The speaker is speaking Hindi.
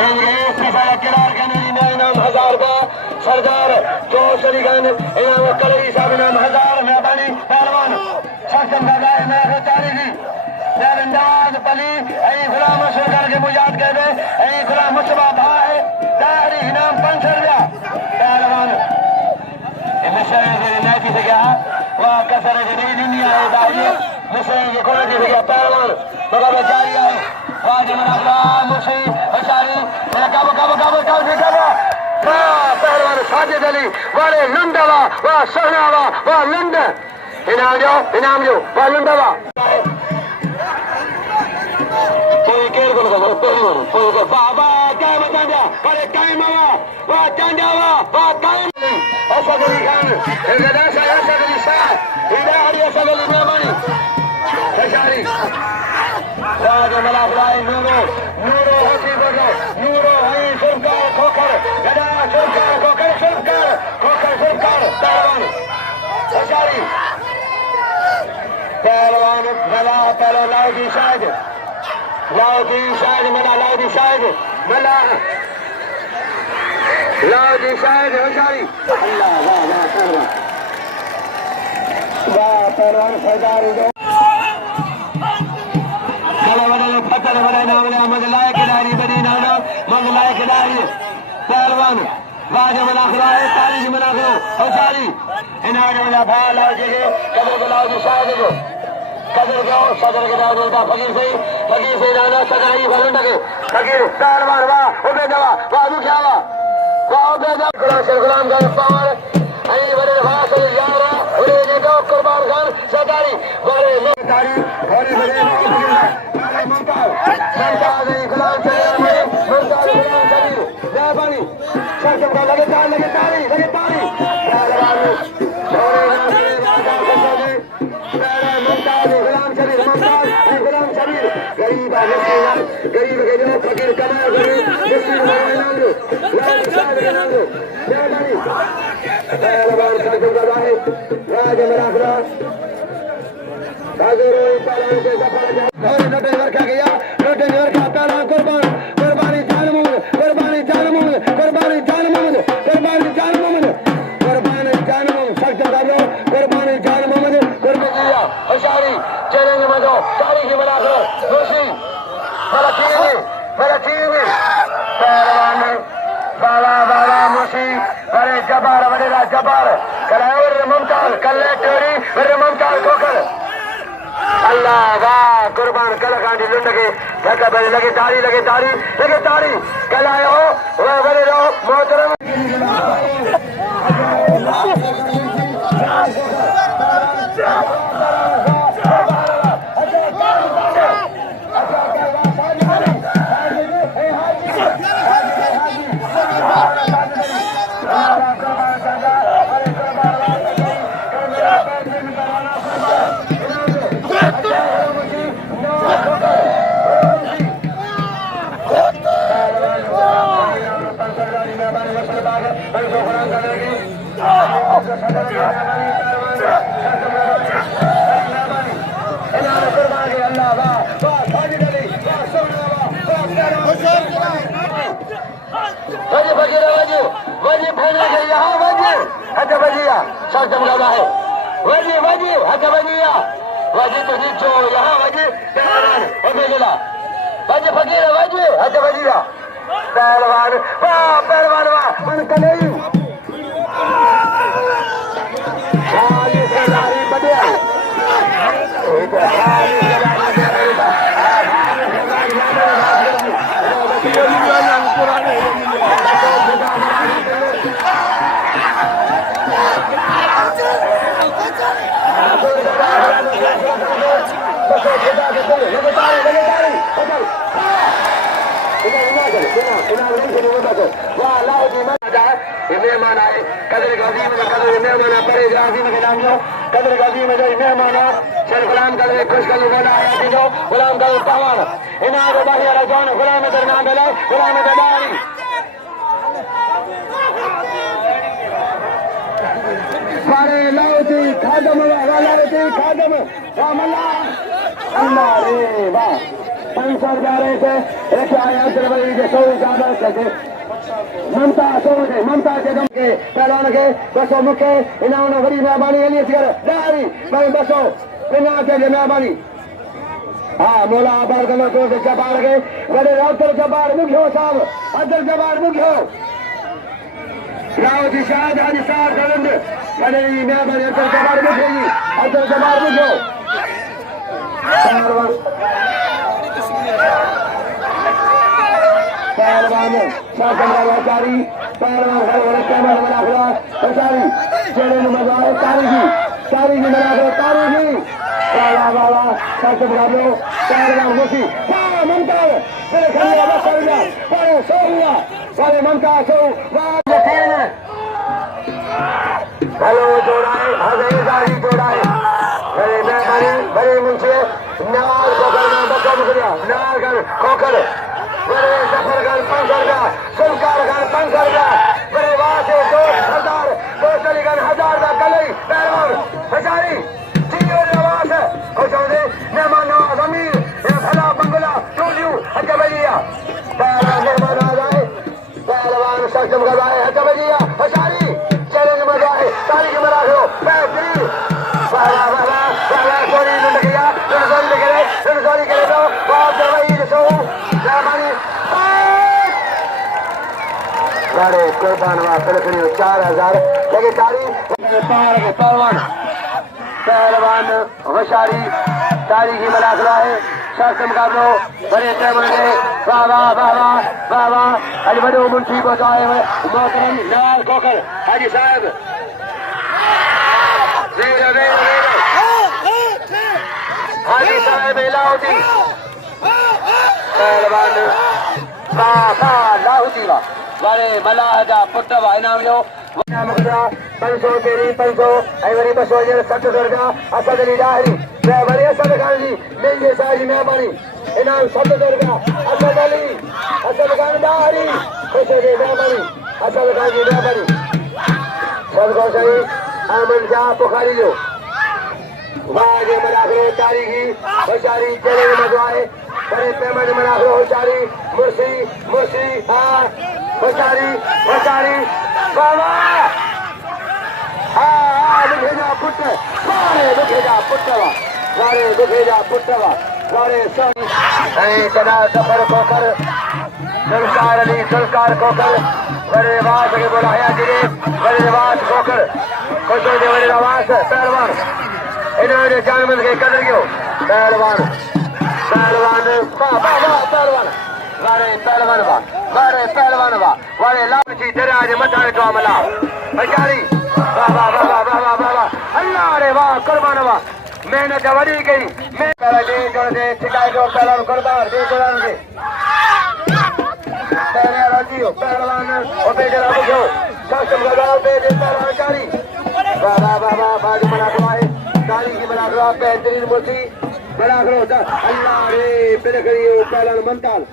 किरार खान इनाम 1000 रुपया सरदार जो सली खान इनाम कलरी साहब इनाम 1000 मेहरबानी पहलवान सक्षम दादा इनाम तारीखी अंदाज पली गुलाम सरकार के मुजाद कह दे गुलाम मुस्तफा भाई दारी इनाम 500 रुपया पहलवान नैती से क्या वह कसर दुनिया है दाही मुसैन के कोने से क्या पहलवान मगर जारी है वाजी मनाखरा मुसी हशारी काबो काबो काबो काबो काबो पहलवान साजिद अली वाले लुंडवा वाह सहनावा वाह लुंड इनाम जो वाह लुंडवा कोई केर को पहलवान कोई बाबा क्या बता दिया वाले टाइम आवा वाह चांदावा वाह टाइम असगली खान गदा सा असगली शाह इधर हरी असगली मेहमानी हशारी वाह मलाखरा नूरो नूरो हसी बनो नूरो है सरकार खोखर गदा सरकार खोखर सरकार खोखर सरकार पहलवान हशारी पहलवान मला पहलो लाउदी शायद मला लाउदी शायद मला लाउदी शायद हशारी अल्लाह वाह वाह पहलवान वाह पहलवान सरदार पत्थर बड़े नाम मगलाए खिलाड़ी बड़ी नाना मगलाए खिलाड़ी पहलवान वाजे मलाखरा है तारीख मलाखरो हजारी इनाम वाला भाई लाओ जी कदर बुलाओ जी शायद को कदर गयो सदर के दाव देता फकीर से नाना सगाई भलन लगे फकीर पहलवान वाह उबे दवा वाह दुखिया वाह उबे दवा गुलाम का पावर आई बड़े भाई से यारा उरे देखो कुर्बान खान सरदारी बड़े तारी बड़े बड़े मुमताज गुलाम शरीर मुमताज गुलाम शरीर मेहरबानी सक्षम का लगे तारी मुमताज गुलाम शरीर गरीब गरीब के जो फकीर कमा गरीब मुस्लिम मेहरबानी पहलवान सक्षम का राज मलाखरा जबार वडेरा जबार करावर ममताज कलेक्टरी ममताज खोकर अल्लाह वाह कुर्बान कल गांधी लुंड के धक्का बने लगे तारी कल आए हो वह बने रहो मोहतरम पहलवान वाह मन कले मेहमान आए कदर गाजी में मेहमान परे गाजी में नाम जो कदर गाजी में जो मेहमान शेर गुलाम का खुश कर बोला आया जो गुलाम का पावर इनाम को बाहर रजान गुलाम दर नाम बेला गुलाम दलाली सारे लाउदी खादम वाला रे खादम वाह मल्ला अल्लाह रे वाह 500 रुपया रेट है एक आया जनवरी के 100 ज्यादा कैसे ममता सोचे ममता के दम के पहलवान के बसो मुखे इन्होंने बड़ी मेहरबानी अली असगर डारी भाई बसो बिना के मेहरबानी हाँ मोला आभार करना तो जबार के बड़े अब्दुल जबार मुख्यो साहब अब्दुल जबार मुख्यो राव जी शाह हाजी साहब गलंद बड़े मेहरबानी अब्दुल जबार मुख्यो अब्दुल जबार मुख्यो पहलवान शाहरी पहलवान मलाखरा बेचारी चेहरे में मजा है तारीखी मलाखरा तारीखी वाला वाला सबसे मुकाबले पहलवान मुसी ममता मेरे खलिया बस कर गया बड़े सो हुआ वाले ममता सो हेलो जोड़ाए हज़ारी जोड़ाए बड़े मेहरबानी बड़े मुंशी नाल कोकर में बच्चा मुकरिया नाल कर कोकर बड़े सफर कर 500 का सुनकार कर 500 का बड़े वहां से 2000 दो चली कर 1000 का कलई पहलवान बेचारी जियो नवाज खुश हो दे मेहमान नवाज अमीर ये भला बंगला टूलियो हजबलिया पहलवान मेहमान आ जाए पहलवान सक्षम कर जाए हजबलिया बेचारी चैलेंज में जाए तारीख में रखो बेहतरीन वाला वाला वाला कोरी लुट गया सुन करे दो बहुत जवाई जो मेहरबानी गाड़े कुर्बान वा फिलकनी 4000 लगे तारीख पहलवान होशियारी तारीखी मलाखरा है शास्त्र मुकाबलो बड़े टेबल में वाह वाह वाह वाह वाह वाह अली बड़े मुंशी को आए हुए मोहतरम नवाज कोकर हाजी साहब हाजी साहब लाहौती पहलवान लाहौती वाले मलाह पुट इनाम जो 500 तेरी 500 वरी 200 700 का असद अली डाहरी बड़े असद खान जी मेरे साजी मेहरबानी इनाम 700 का असद खान डाहरी खुश हो मेहरबानी असद खान जी मेहरबानी सबको सही अहमद शाह बुखारी जो वाजे मलाखरो तारीखी होशियारी चले मजवाए बड़े पेमेंट मलाखरो होशियारी मुर्सी हाँ होशियारी बाबा हाँ दुखेजा पुट वारे सोनी कदा सफर कोकर संस्कार कोकर बड़े वास के बुलाया जिरे बड़े वास कोकर खुश हो बड़े वास पहलवान इन्होंने जानवर के कदर क्यों पहलवान पहलवान वाले लालची तेरे आज मचा तो अमला बेचारी वाह अल्लाह रे वाह कुर्बान वाह मेहनत वड़ी गई मैं पहले दे जोड़ दे शिकायत और पहलवान कुर्बान दे जोड़ान के पहले राजी हो पहलवान और बेचारा बुझो शासन लगाओ दे पहलवान चारी वाह बाजू बना दवाए तारीखी बना दवा बेहतरीन मूर्ति बना करो अल्लाह रे पहले करियो पहलवान मनताल